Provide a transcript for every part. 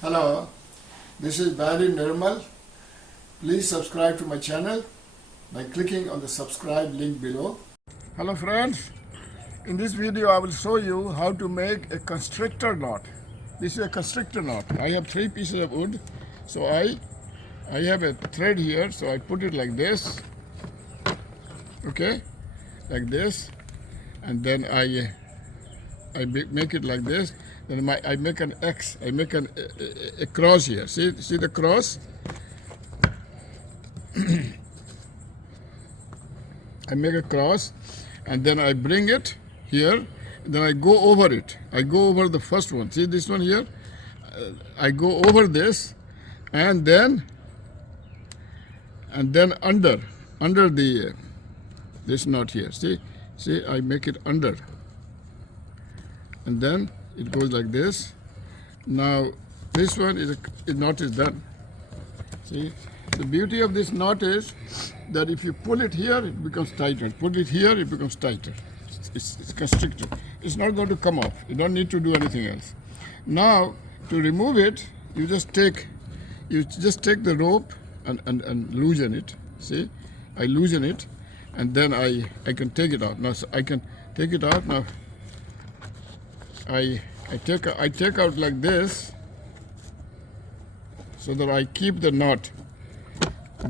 Hello, this is Barry Nirmal. Please subscribe to my channel by clicking on the subscribe link below. Hello friends, in this video I will show you how to make a constrictor knot. This is a constrictor knot. I have 3 pieces of wood, so I have a thread here, so I put it like this, okay, like this, and then I make it like this. Then I make an X. I make a cross here. See the cross? I make a cross, and then I bring it here. Then I go over it. I go over the first one. See this one here? I go over this, and then under the this knot here. See, I make it under, and then it goes like this. Now this one is knot is done. See, the beauty of this knot is that if you pull it here, it becomes tighter. Pull it here, it becomes tighter. It's constricted. It's not going to come off. You don't need to do anything else. Now to remove it, you just take the rope and loosen it. See, I loosen it, and then I can take it out. Now so I can take it out now. I take out like this, so that I keep the knot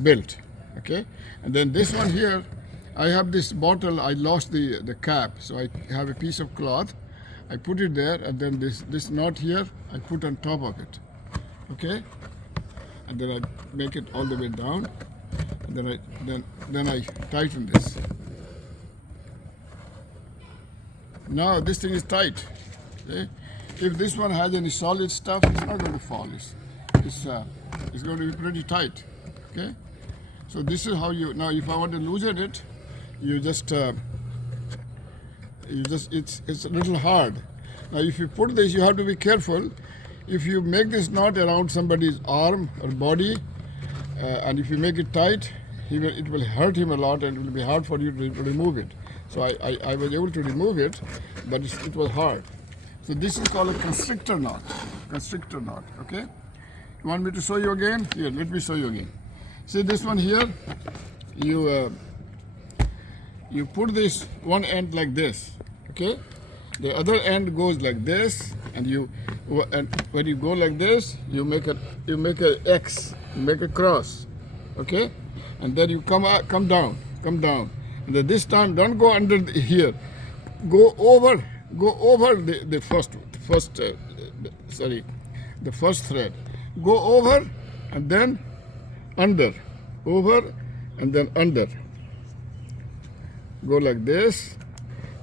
built, okay? And then this one here, I have this bottle, I lost the cap, so I have a piece of cloth, I put it there, and then this knot here, I put on top of it, okay? And then I make it all the way down, and then I tighten this. Now this thing is tight. Okay? If this one has any solid stuff, it's not going to fall. It's going to be pretty tight. Okay. So this is how you. Now, if I want to loosen it, it's a little hard. Now, if you put this, you have to be careful. If you make this knot around somebody's arm or body, and if you make it tight, it will hurt him a lot, and it will be hard for you to remove it. So I was able to remove it, but it was hard. So this is called a constrictor knot. Constrictor knot, okay? You want me to show you again? Here, let me show you again. See this one here? You put this one end like this, okay? The other end goes like this, and when you go like this, you make a X, you make a cross, okay? And then you come down. And then this time, don't go under here. Go over the first thread. Go over and then under, over and then under. Go like this,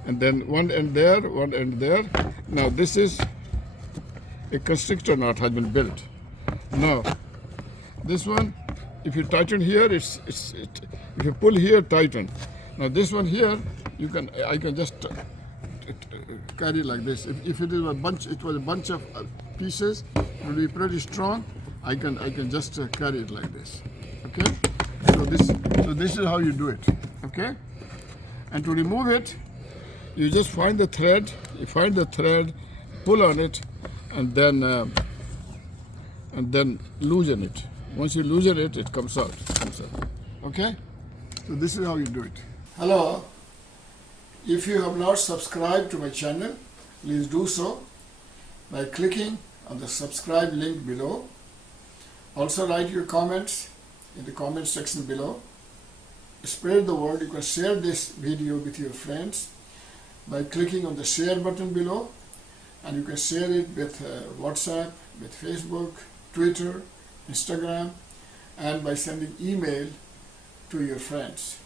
and then one end there, one end there. Now this is a constrictor knot has been built. Now this one, if you tighten here, if you pull here, tighten. Now this one here, I can just carry like this. If it is a bunch, it was a bunch of pieces, it will be pretty strong. I can just carry it like this. Okay. So this is how you do it. Okay. And to remove it, you just find the thread. You find the thread, pull on it, and then loosen it. Once you loosen it, it comes out. Okay. So this is how you do it. Hello. If you have not subscribed to my channel, please do so by clicking on the subscribe link below. Also write your comments in the comment section below. Spread the word. You can share this video with your friends by clicking on the share button below, and you can share it with WhatsApp, with Facebook, Twitter, Instagram, and by sending email to your friends.